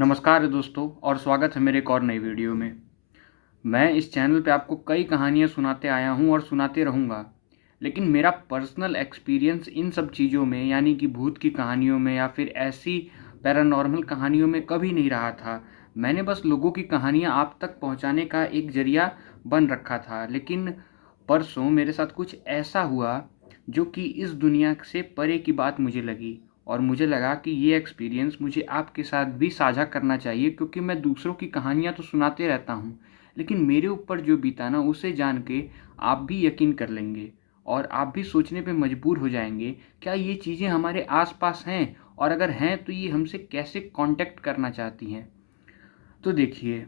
नमस्कार दोस्तों और स्वागत है मेरे एक और नई वीडियो में। मैं इस चैनल पे आपको कई कहानियाँ सुनाते आया हूँ और सुनाते रहूँगा। लेकिन मेरा पर्सनल एक्सपीरियंस इन सब चीज़ों में यानी कि भूत की कहानियों में या फिर ऐसी पैरानॉर्मल कहानियों में कभी नहीं रहा था। मैंने बस लोगों की कहानियाँ आप तक पहुँचाने का एक ज़रिया बन रखा था। लेकिन परसों मेरे साथ कुछ ऐसा हुआ जो कि इस दुनिया से परे की बात मुझे लगी। और मुझे लगा कि ये एक्सपीरियंस मुझे आपके साथ भी साझा करना चाहिए, क्योंकि मैं दूसरों की कहानियाँ तो सुनाते रहता हूँ, लेकिन मेरे ऊपर जो बीता ना उसे जान के आप भी यकीन कर लेंगे और आप भी सोचने पे मजबूर हो जाएंगे, क्या ये चीज़ें हमारे आसपास हैं और अगर हैं तो ये हमसे कैसे कांटेक्ट करना चाहती हैं। तो देखिए,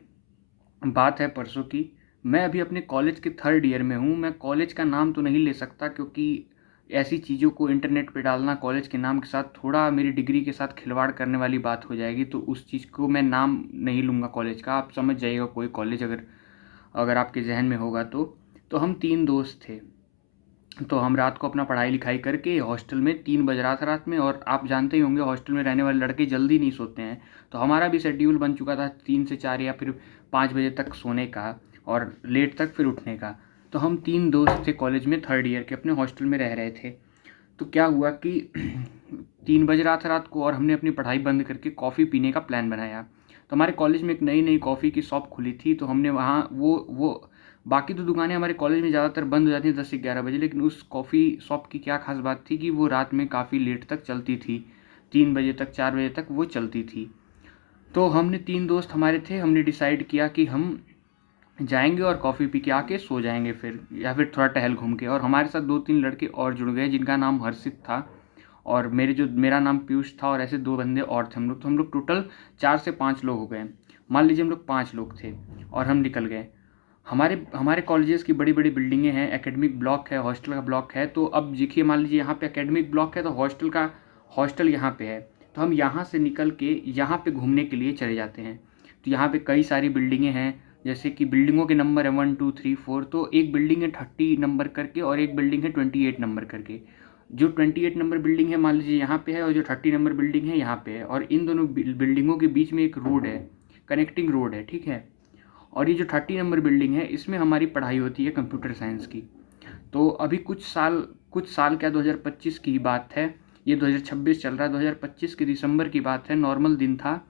बात है परसों की। मैं अभी अपने कॉलेज के थर्ड ईयर में हूँ। मैं कॉलेज का नाम तो नहीं ले सकता, क्योंकि ऐसी चीज़ों को इंटरनेट पे डालना कॉलेज के नाम के साथ थोड़ा मेरी डिग्री के साथ खिलवाड़ करने वाली बात हो जाएगी, तो उस चीज़ को मैं नाम नहीं लूँगा कॉलेज का। आप समझ जाइएगा कोई कॉलेज अगर अगर आपके ज़हन में होगा तो। तो हम 3 दोस्त थे। तो हम रात को अपना पढ़ाई लिखाई करके हॉस्टल में 3 बज रहा था रात में, और आप जानते ही होंगे हॉस्टल में रहने वाले लड़के जल्दी नहीं सोते हैं। तो हमारा भी शेड्यूल बन चुका था 3 से 4 या फिर 5 बजे तक सोने का और लेट तक फिर उठने का। तो हम 3 दोस्त थे कॉलेज में थर्ड ईयर के, अपने हॉस्टल में रह रहे थे। तो क्या हुआ कि 3 बज रहा था रात को और हमने अपनी पढ़ाई बंद करके कॉफ़ी पीने का प्लान बनाया। तो हमारे कॉलेज में एक नई नई कॉफ़ी की शॉप खुली थी, तो हमने वहाँ वो बाकी तो दुकानें हमारे कॉलेज में ज़्यादातर बंद हो जाती हैं 10 से 11 बजे, लेकिन उस कॉफ़ी शॉप की क्या ख़ास बात थी कि वो रात में काफ़ी लेट तक चलती थी। 3 बजे तक 4 बजे तक वो चलती थी। तो हमने 3 दोस्त हमारे थे, हमने डिसाइड किया कि हम जाएंगे और कॉफ़ी पी के आके सो जाएंगे फिर, या फिर थोड़ा टहल घूम के। और हमारे साथ 2-3 लड़के और जुड़ गए जिनका नाम हर्षित था, और मेरा नाम पीयूष था, और ऐसे 2 बंदे और थे हम लोग। तो हम लोग टोटल 4 से 5 लोग हो गए। मान लीजिए हम लोग 5 लोग थे और हम निकल गए। हमारे हमारे कॉलेजेस की बड़ी बड़ी बिल्डिंगें हैं, एकेडमिक ब्लॉक है, हॉस्टल का ब्लॉक है। तो अब देखिए, मान लीजिए यहाँ पे एकेडमिक ब्लॉक है तो हॉस्टल यहाँ पे है। तो हम यहाँ से निकल के यहाँ पे घूमने के लिए चले जाते हैं। तो यहाँ पे कई सारी बिल्डिंगें हैं, जैसे कि बिल्डिंगों के नंबर है 1 2 3 4। तो एक बिल्डिंग है 30 नंबर करके और एक बिल्डिंग है 28 नंबर करके। जो 28 नंबर बिल्डिंग है मान लीजिए यहाँ पे है, और जो 30 नंबर बिल्डिंग है यहाँ पे है, और इन दोनों बिल्डिंगों के बीच में एक रोड है, कनेक्टिंग रोड है, ठीक है। और ये जो 30 नंबर बिल्डिंग है इसमें हमारी पढ़ाई होती है कंप्यूटर साइंस की। तो अभी कुछ साल क्या, 2025 की बात है, ये 2026 चल रहा है, 2025 के दिसंबर की बात है। नॉर्मल दिन था,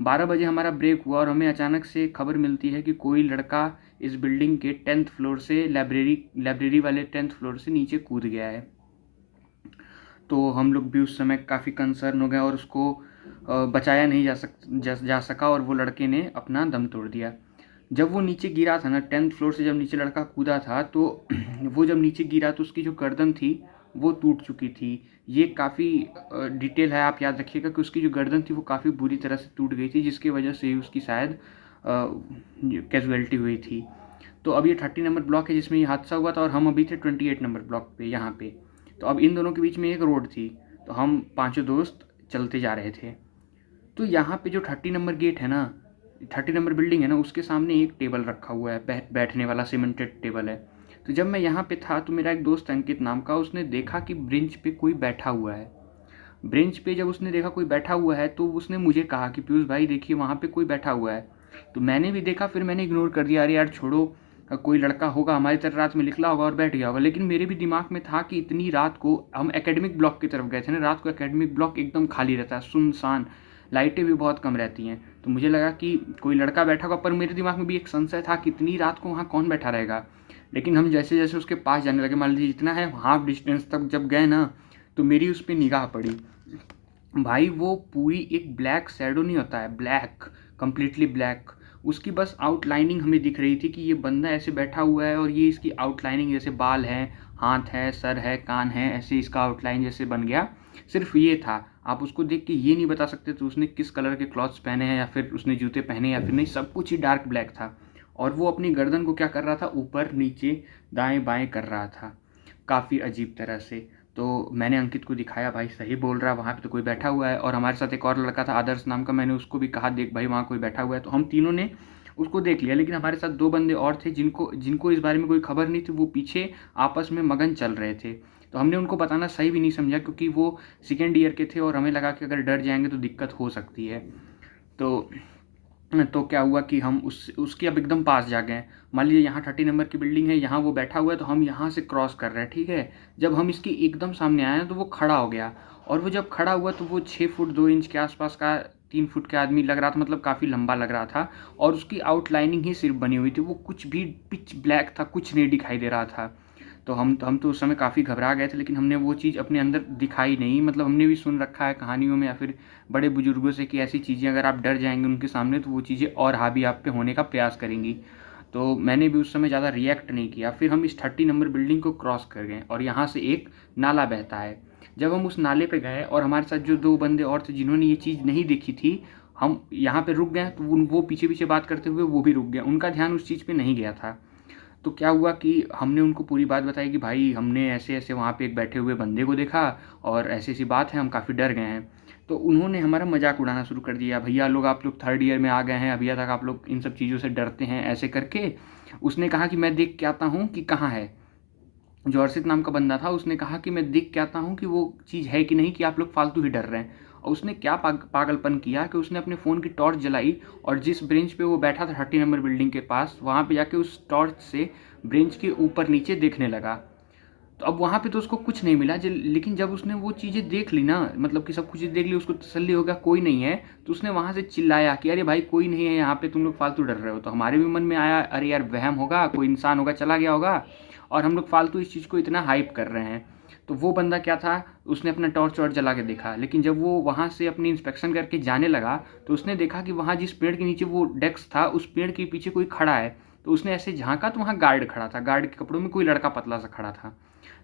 12 बजे हमारा ब्रेक हुआ और हमें अचानक से खबर मिलती है कि कोई लड़का इस बिल्डिंग के 10th फ्लोर से, लाइब्रेरी वाले 10th फ्लोर से नीचे कूद गया है। तो हम लोग भी उस समय काफ़ी कंसर्न हो गए और उसको बचाया नहीं जा सका, और वो लड़के ने अपना दम तोड़ दिया। जब वो नीचे गिरा था ना, 10th फ्लोर से जब नीचे लड़का कूदा था, तो वो जब नीचे गिरा तो उसकी जो गर्दन थी वो टूट चुकी थी। ये काफ़ी डिटेल है, आप याद रखिएगा कि उसकी जो गर्दन थी वो काफ़ी बुरी तरह से टूट गई थी, जिसकी वजह से ही उसकी शायद कैजुअलिटी हुई थी। तो अब ये 30 नंबर ब्लॉक है जिसमें ये हादसा हुआ था, और हम अभी थे 28 नंबर ब्लॉक पे यहाँ पे। तो अब इन दोनों के बीच में एक रोड थी, तो हम पाँचों दोस्त चलते जा रहे थे। तो यहाँ पे जो 30 नंबर गेट है ना, 30 नंबर बिल्डिंग है ना, उसके सामने एक टेबल रखा हुआ है, बैठने वाला सीमेंटेड टेबल है। तो जब मैं यहाँ पे था तो मेरा एक दोस्त अंकित नाम का, उसने देखा कि ब्रेंच पे कोई बैठा हुआ है। ब्रेंच पे जब उसने देखा कोई बैठा हुआ है तो उसने मुझे कहा कि पीयूष भाई देखिए वहाँ पे कोई बैठा हुआ है। तो मैंने भी देखा, फिर मैंने इग्नोर कर दिया, अरे यार छोड़ो, कोई लड़का होगा हमारी तरह रात में निकला होगा और बैठ गया होगा। लेकिन मेरे भी दिमाग में था कि इतनी रात को हम एकेडमिक ब्लॉक की तरफ गए थे ना, रात को एकेडमिक ब्लॉक एकदम खाली रहता है, सुनसान, लाइटें भी बहुत कम रहती हैं। तो मुझे लगा कि कोई लड़का बैठा होगा, पर मेरे दिमाग में भी एक संशय था कि इतनी रात को वहाँ कौन बैठा रहेगा। लेकिन हम जैसे जैसे उसके पास जाने लगे, मान लीजिए जितना है हाफ डिस्टेंस तक जब गए ना, तो मेरी उस पर निगाह पड़ी। भाई वो पूरी एक ब्लैक शैडो नहीं होता है, ब्लैक, कंप्लीटली ब्लैक, उसकी बस आउटलाइनिंग हमें दिख रही थी कि ये बंदा ऐसे बैठा हुआ है, और ये इसकी आउटलाइनिंग, जैसे बाल है, हाथ है, सर है, कान है, ऐसे इसका आउटलाइन जैसे बन गया। सिर्फ ये था, आप उसको देख के ये नहीं बता सकते तो उसने किस कलर के क्लॉथ्स पहने हैं, या फिर उसने जूते पहने या फिर नहीं, सब कुछ ही डार्क ब्लैक था। और वो अपनी गर्दन को क्या कर रहा था, ऊपर नीचे दाएं बाएं कर रहा था, काफ़ी अजीब तरह से। तो मैंने अंकित को दिखाया, भाई सही बोल रहा है, वहाँ पे तो कोई बैठा हुआ है। और हमारे साथ एक और लड़का था आदर्श नाम का, मैंने उसको भी कहा देख भाई वहाँ कोई बैठा हुआ है। तो हम तीनों ने उसको देख लिया, लेकिन हमारे साथ 2 बंदे और थे जिनको जिनको इस बारे में कोई खबर नहीं थी, वो पीछे आपस में मगन चल रहे थे। तो हमने उनको बताना सही भी नहीं समझा, क्योंकि वो सेकेंड ईयर के थे और हमें लगा कि अगर डर जाएंगे तो दिक्कत हो सकती है। तो क्या हुआ कि हम उसके अब एकदम पास जा गए। मान लीजिए यहाँ 30 नंबर की बिल्डिंग है, यहाँ वो बैठा हुआ है, तो हम यहाँ से क्रॉस कर रहे हैं, ठीक है। जब हम इसके एकदम सामने आए तो वो खड़ा हो गया, और वो जब खड़ा हुआ तो वो 6 फुट 2 इंच के आसपास का, 3 फुट का आदमी लग रहा था, मतलब काफ़ी लंबा लग रहा था। और उसकी आउटलाइनिंग ही सिर्फ बनी हुई थी, वो कुछ भी पिच ब्लैक था, कुछ नहीं दिखाई दे रहा था। तो हम तो उस समय काफ़ी घबरा गए थे, लेकिन हमने वो चीज़ अपने अंदर दिखाई नहीं। मतलब हमने भी सुन रखा है कहानियों में या फिर बड़े बुजुर्गों से कि ऐसी चीज़ें अगर आप डर जाएंगे उनके सामने तो वो चीज़ें और हावी आप पे होने का प्रयास करेंगी। तो मैंने भी उस समय ज़्यादा रिएक्ट नहीं किया। फिर हम इस 30 नंबर बिल्डिंग को क्रॉस कर गए और यहाँ से एक नाला बहता है। जब हम उस नाले पे गए और हमारे साथ जो 2 बंदे और थे जिन्होंने ये चीज़ नहीं देखी थी, हम यहाँ पे रुक गए, तो वो पीछे पीछे बात करते हुए वो भी रुक गया, उनका ध्यान उस चीज़ पे नहीं गया था। तो क्या हुआ कि हमने उनको पूरी बात बताई कि भाई हमने ऐसे-ऐसे वहाँ पे एक बैठे हुए बंदे को देखा और ऐसी-ऐसी बात है, हम काफ़ी डर गए हैं। तो उन्होंने हमारा मज़ाक उड़ाना शुरू कर दिया, भैया लोग आप लोग 3rd ईयर में आ गए हैं, अभी तक आप लोग इन सब चीज़ों से डरते हैं, ऐसे करके। उसने कहा कि मैं देख के आता हूँ कि कहाँ है। जो अर्षित नाम का बंदा था उसने कहा कि मैं देख के आता हूँ कि वो चीज़ है कि नहीं, कि आप लोग फालतू ही डर रहे हैं। और उसने क्या पागलपन किया कि उसने अपने फ़ोन की टॉर्च जलाई और जिस बेंच पे वो बैठा था 30 नंबर बिल्डिंग के पास, वहाँ पे जाके उस टॉर्च से बेंच के ऊपर नीचे देखने लगा। तो अब वहाँ पे तो उसको कुछ नहीं मिला, लेकिन जब उसने वो चीज़ें देख ली ना, मतलब कि सब कुछ देख ली, उसको तसल्ली हो गया कोई नहीं है, तो उसने वहाँ से चिल्लाया कि अरे भाई कोई नहीं है यहाँ पे, तुम लोग फालतू डर रहे हो। तो हमारे भी मन में आया, अरे यार वहम होगा, कोई इंसान होगा चला गया होगा, और हम लोग फालतू इस चीज़ को इतना हाइप कर रहे हैं। तो वो बंदा क्या था, उसने अपना टॉर्च वॉर्च जला के देखा, लेकिन जब वो वहाँ से अपनी इंस्पेक्शन करके जाने लगा तो उसने देखा कि वहाँ जिस पेड़ के नीचे वो डेस्क था, उस पेड़ के पीछे कोई खड़ा है। तो उसने ऐसे झाँका तो वहाँ गार्ड खड़ा था, गार्ड के कपड़ों में कोई लड़का पतला सा खड़ा था।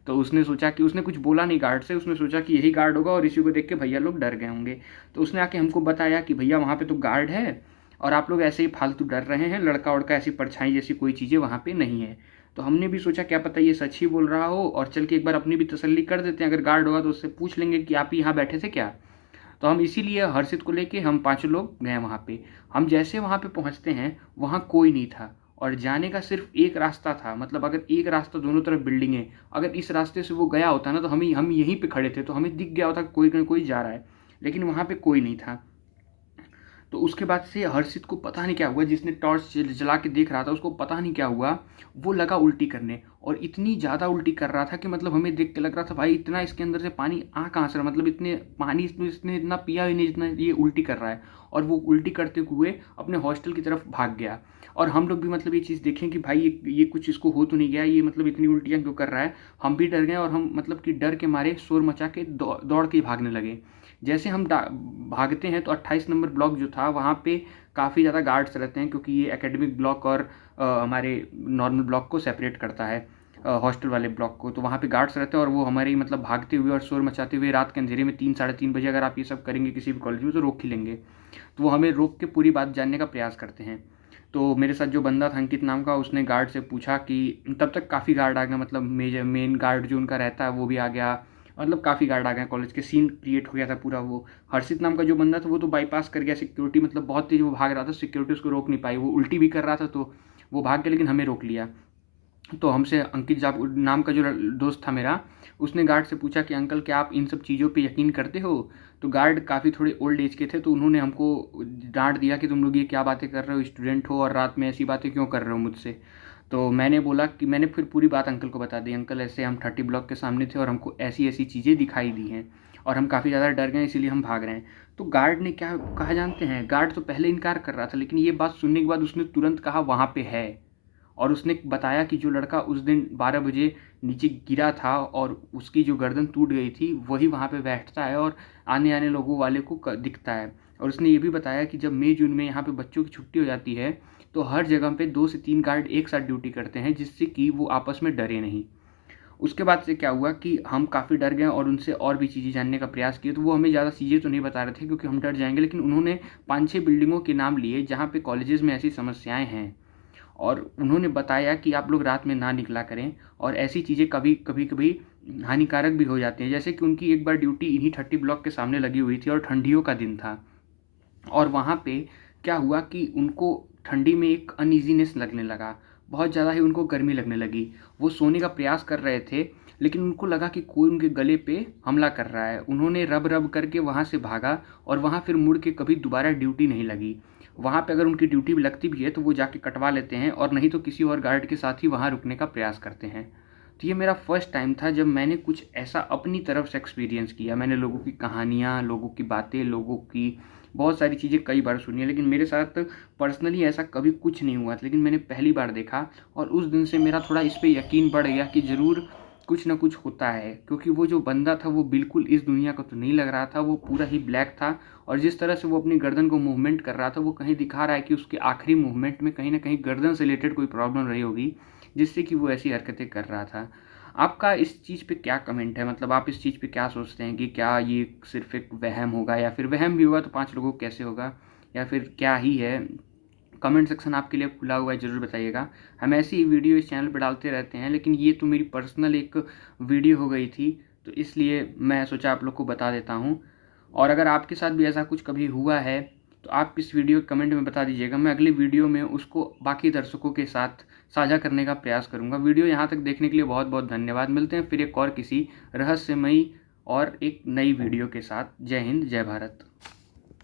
तो उसने सोचा कि, उसने कुछ बोला नहीं गार्ड से, उसने सोचा कि यही गार्ड होगा और इसी को देख के भैया लोग डर गए होंगे। तो उसने आके हमको बताया कि भैया वहाँ पे तो गार्ड है और आप लोग ऐसे ही फालतू डर रहे हैं, लड़का वड़का ऐसी परछाई जैसी कोई चीज़ें वहाँ पे नहीं है। तो हमने भी सोचा क्या पता ये सच ही बोल रहा हो, और चल के एक बार अपनी भी तसल्ली कर देते हैं, अगर गार्ड होगा तो उससे पूछ लेंगे कि आप यहाँ बैठे थे क्या। तो हम इसीलिए हर्षित को लेके हम पाँचों लोग गए वहाँ पे। हम जैसे वहाँ पे पहुँचते हैं, वहाँ कोई नहीं था और जाने का सिर्फ एक रास्ता था। मतलब अगर एक रास्ता, दोनों तरफ बिल्डिंग है, अगर इस रास्ते से वो गया होता ना तो हम यहीं पे खड़े थे, तो हमें दिख गया होता कि कोई ना कोई जा रहा है, लेकिन वहाँ पे कोई नहीं था। तो उसके बाद से हर्षित को पता नहीं क्या हुआ, जिसने टॉर्च जला के देख रहा था उसको पता नहीं क्या हुआ, वो लगा उल्टी करने, और इतनी ज़्यादा उल्टी कर रहा था कि मतलब हमें देख के लग रहा था भाई इतना इसके अंदर से पानी आ कहाँ से रहा, मतलब इतने पानी इसने इतना पिया ही नहीं जितना ये उल्टी कर रहा है। और वो उल्टी करते हुए अपने हॉस्टल की तरफ भाग गया। और हम लोग भी मतलब ये चीज़ देखें कि भाई ये कुछ इसको हो तो नहीं गया, ये मतलब इतनी उल्टियाँ क्यों कर रहा है। हम भी डर गए और हम मतलब कि डर के मारे शोर मचा के दौड़ के भागने लगे। जैसे हम भागते हैं तो 28 नंबर ब्लॉक जो था वहाँ पे काफ़ी ज़्यादा गार्ड्स रहते हैं, क्योंकि ये एकेडमिक ब्लॉक और हमारे नॉर्मल ब्लॉक को सेपरेट करता है, हॉस्टल वाले ब्लॉक को। तो वहाँ पे गार्ड्स रहते हैं और वो हमारे मतलब भागते हुए और शोर मचाते हुए रात के अंधेरे में 3 साढ़े 3 बजे अगर आप ये सब करेंगे किसी भी कॉलेज में तो रोक ही लेंगे। तो वो हमें रोक के पूरी बात जानने का प्रयास करते हैं। तो मेरे साथ जो बंदा था अंकित नाम का, उसने गार्ड से पूछा कि तब तक काफ़ी गार्ड आ गए, मतलब मेन गार्ड जो उनका रहता है वो भी आ गया, मतलब काफ़ी गार्ड आ गए, कॉलेज के सीन क्रिएट हो गया था पूरा। वो हर्षित नाम का जो बंदा था वो तो बाईपास कर गया सिक्योरिटी, मतलब बहुत तेज वो भाग रहा था, सिक्योरिटी उसको रोक नहीं पाई, वो उल्टी भी कर रहा था तो वो भाग गया, लेकिन हमें रोक लिया। तो हमसे अंकित जाप नाम का जो दोस्त था मेरा, उसने गार्ड से पूछा कि अंकल क्या आप इन सब चीज़ों पे यकीन करते हो। तो गार्ड काफ़ी थोड़े ओल्ड एज के थे, तो उन्होंने हमको डांट दिया कि तुम लोग ये क्या बातें कर रहे हो, स्टूडेंट हो और रात में ऐसी बातें क्यों कर रहे हो मुझसे। तो मैंने बोला कि मैंने फिर पूरी बात अंकल को बता दी, अंकल ऐसे हम 30 ब्लॉक के सामने थे और हमको ऐसी ऐसी चीज़ें दिखाई दी हैं और हम काफ़ी ज़्यादा डर गए इसीलिए हम भाग रहे हैं। तो गार्ड ने क्या कहा जानते हैं, गार्ड तो पहले इनकार कर रहा था, लेकिन ये बात सुनने के बाद उसने तुरंत कहा वहाँ पे है। और उसने बताया कि जो लड़का उस दिन 12 बजे नीचे गिरा था और उसकी जो गर्दन टूट गई थी वही वहाँ पे बैठता है और आने आने लोगों वाले को दिखता है। और उसने ये भी बताया कि जब मई जून में यहाँ पे बच्चों की छुट्टी हो जाती है तो हर जगह पे 2 से 3 गार्ड एक साथ ड्यूटी करते हैं, जिससे कि वो आपस में डरे नहीं। उसके बाद से क्या हुआ कि हम काफ़ी डर गए और उनसे और भी चीज़ें जानने का प्रयास किए, तो वो हमें ज़्यादा चीज़ें तो नहीं बता रहे थे क्योंकि हम डर जाएंगे, लेकिन उन्होंने 5-6 बिल्डिंगों के नाम लिए जहाँ पे कॉलेजेस में ऐसी समस्याएं हैं, और उन्होंने बताया कि आप लोग रात में ना निकला करें और ऐसी चीज़ें कभी हानिकारक भी हो जाती हैं। जैसे कि उनकी एक बार ड्यूटी इन्हीं 30 ब्लॉक के सामने लगी हुई थी और ठंडियों का दिन था, और वहाँ पे क्या हुआ कि उनको ठंडी में एक अनईज़ीनेस लगने लगा, बहुत ज़्यादा ही उनको गर्मी लगने लगी। वो सोने का प्रयास कर रहे थे, लेकिन उनको लगा कि कोई उनके गले पे हमला कर रहा है। उन्होंने रब रब करके वहाँ से भागा और वहाँ फिर मुड़ के कभी दोबारा ड्यूटी नहीं लगी। वहाँ पे अगर उनकी ड्यूटी भी लगती भी है तो वो जाके कटवा लेते हैं और नहीं तो किसी और गार्ड के साथ ही वहाँ रुकने का प्रयास करते हैं। तो ये मेरा फर्स्ट टाइम था जब मैंने कुछ ऐसा अपनी तरफ से एक्सपीरियंस किया। मैंने लोगों की कहानियाँ, लोगों की बातें, लोगों की बहुत सारी चीज़ें कई बार सुनी है, लेकिन मेरे साथ पर्सनली ऐसा कभी कुछ नहीं हुआ था। लेकिन मैंने पहली बार देखा और उस दिन से मेरा थोड़ा इस पे यकीन बढ़ गया कि ज़रूर कुछ ना कुछ होता है, क्योंकि वो जो बंदा था वो बिल्कुल इस दुनिया का तो नहीं लग रहा था। वो पूरा ही ब्लैक था और जिस तरह से वो अपनी गर्दन को मूवमेंट कर रहा था, वो कहीं दिखा रहा है कि उसके आखिरी मूवमेंट में कहीं न कहीं गर्दन से रिलेटेड कोई प्रॉब्लम रही होगी, जिससे कि वो ऐसी हरकतें कर रहा था। आपका इस चीज़ पे क्या कमेंट है? मतलब आप इस चीज़ पे क्या सोचते हैं कि क्या ये सिर्फ़ एक वहम होगा, या फिर वहम भी होगा तो 5 लोगों को कैसे होगा, या फिर क्या ही है? कमेंट सेक्शन आपके लिए खुला हुआ है, ज़रूर बताइएगा। हम ऐसी ही वीडियो इस चैनल पे डालते रहते हैं, लेकिन ये तो मेरी पर्सनल एक वीडियो हो गई थी, तो इसलिए मैं सोचा आप लोग को बता देता हूँ। और अगर आपके साथ भी ऐसा कुछ कभी हुआ है, तो आप इस वीडियो के कमेंट में बता दीजिएगा। मैं अगली वीडियो में उसको बाकी दर्शकों के साथ साझा करने का प्रयास करूँगा। वीडियो यहाँ तक देखने के लिए बहुत-बहुत धन्यवाद। मिलते हैं फिर एक और किसी रहस्यमयी और एक नई वीडियो के साथ। जय हिंद, जय भारत।